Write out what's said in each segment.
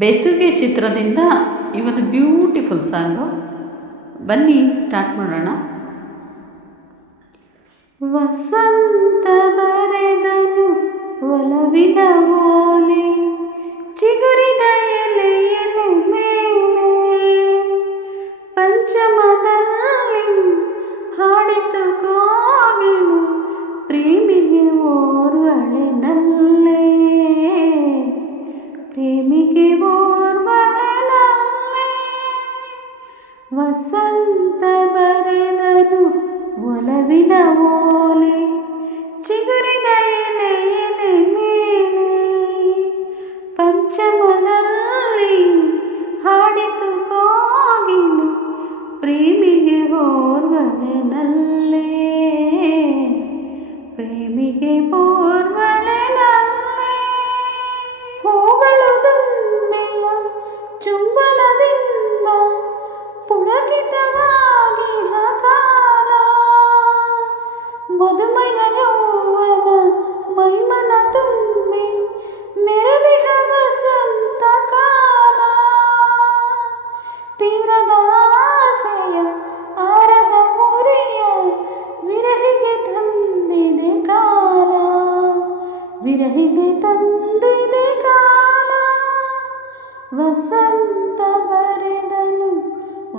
ಬೆಸುಗೆ ಚಿತ್ರದಿಂದ ಇವತ್ತು ಬ್ಯೂಟಿಫುಲ್ ಸಾಂಗು ಬನ್ನಿ ಸ್ಟಾರ್ಟ್ ಮಾಡೋಣ. ವಸಂತ ಬರೆದನು ವಸಂತ ಬರೆದನು ಒಲವಿನ ಓಲೆ ಚಿಗುರಿದ ಎಲೆ ಎಲೆ ಮೇಲೆ ಪಂಚಮದಲ್ಲಿ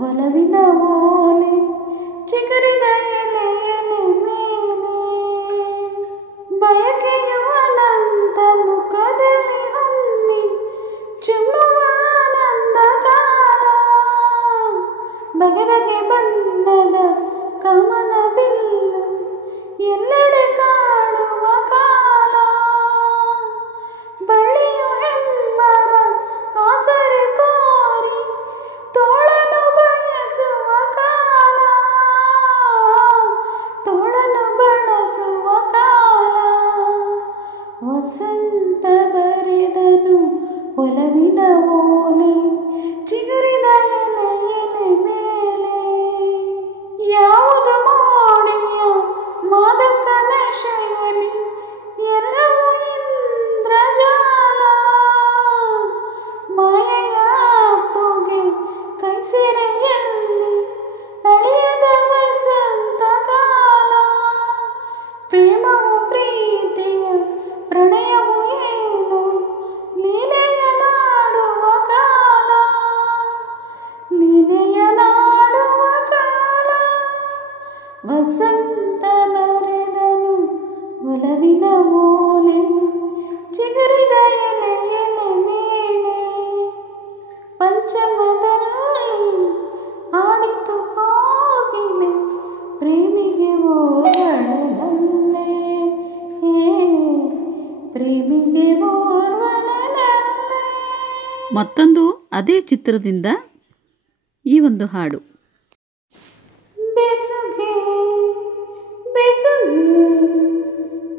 ಒಲವಿನ ಓಲೆ ಚಿಗುರಿದ ಎಲೆ ಎಲೆ ಮೇಲೆ ಬಯಕೆಯು ಅನಂತ ಮುಖದಲ್ಲಿ ಹೊಮ್ಮಿ ಚಿಮ್ಮುವ ಆನಂದ ಕಾಲ ಬಗೆ ಬಗೆ ಬಣ್ಣದ ಕಮಲ ಬಿಲ್ಲು ಎಲ್ಲೆಡೆ ಒಲವಿನ ಓಲೆ ಚಿಗುರಿದ ಎಲೆ ಎಲೆ ಮೇಲೆ ಯಾವುದು ಮತ್ತೊಂದು ಅದೇ ಚಿತ್ರದಿಂದ ಈ ಒಂದು ಹಾಡು. ಬೆಸುಗೆ ಬೆಸುಗೆ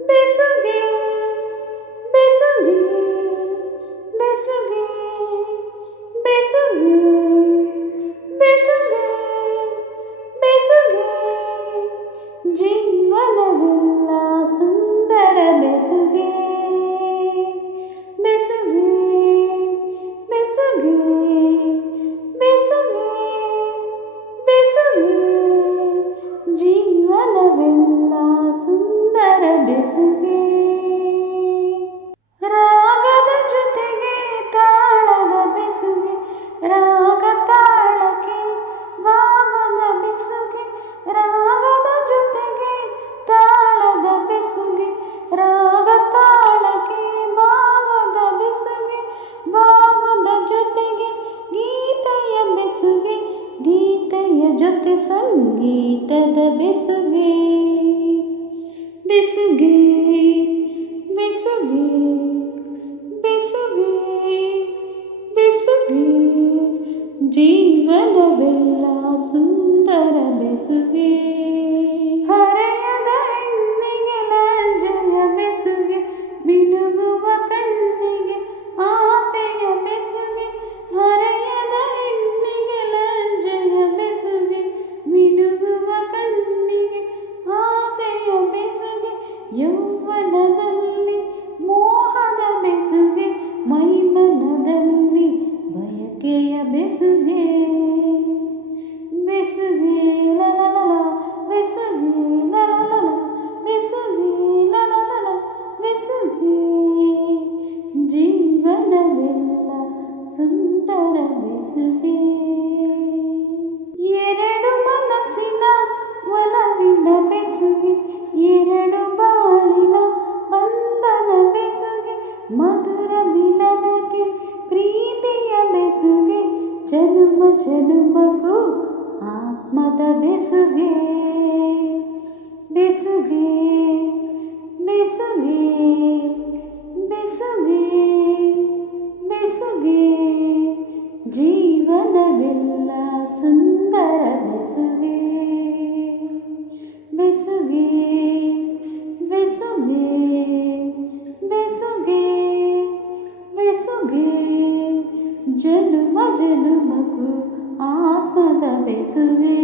ಬೆಸುಗೆ ಬೆಸುಗೆ ಬೆಸುಗೆ. ಸುಂದರ ಬೆಸುಗೆ ರಾಗದ ಜೊತೆಗೆ ತಾಳದ ಬೆಸುಗೆ ರಾಗ ತಾಳಕ್ಕೆ ಭಾವದ ಬೆಸುಗೆ ರಾಗದ ಜೊತೆಗೆ ತಾಳದ ಬೆಸುಗೆ ರಾಗ ತಾಳಕ್ಕೆ ಭಾವದ ಬೆಸುಗೆ ಭಾವದ ಜೊತೆಗೆ ಗೀತೆಯ ಬೆಸುಗೆ ಗೀತೆಯ ಜೊತೆ ಸಂಗೀತದ ಬೆಸುಗೆ ಬೆಸುಗೆ ಬೆಸುಗೆ ಬೆಸುಗೆ ಬೆಸುಗೆ ಜೀವನವೆಲ್ಲ ಸುಂದರ ಬೆಸುಗೆ ಹರೆಯದ ಜನುಮ ಜನುಮಗೂ ಆತ್ಮದ ಬೆಸುಗೆ ಬೆಸುಗೆ ಬೆಸುಗೆ ಬೆಸುಗೆ ಬೆಸುಗೆ ಜೀವನವೆಲ್ಲ ಸುಂದರ ಬೆಸುಗೆ ಬೆಸುಗೆ ಬೆಸುಗೆ ಬೆಸುಗೆ ಬೆಸುಗೆ ಜನುಮ ಜನುಮಕ್ಕೂ ಆತ್ಮದ ಬೆಸುವೇ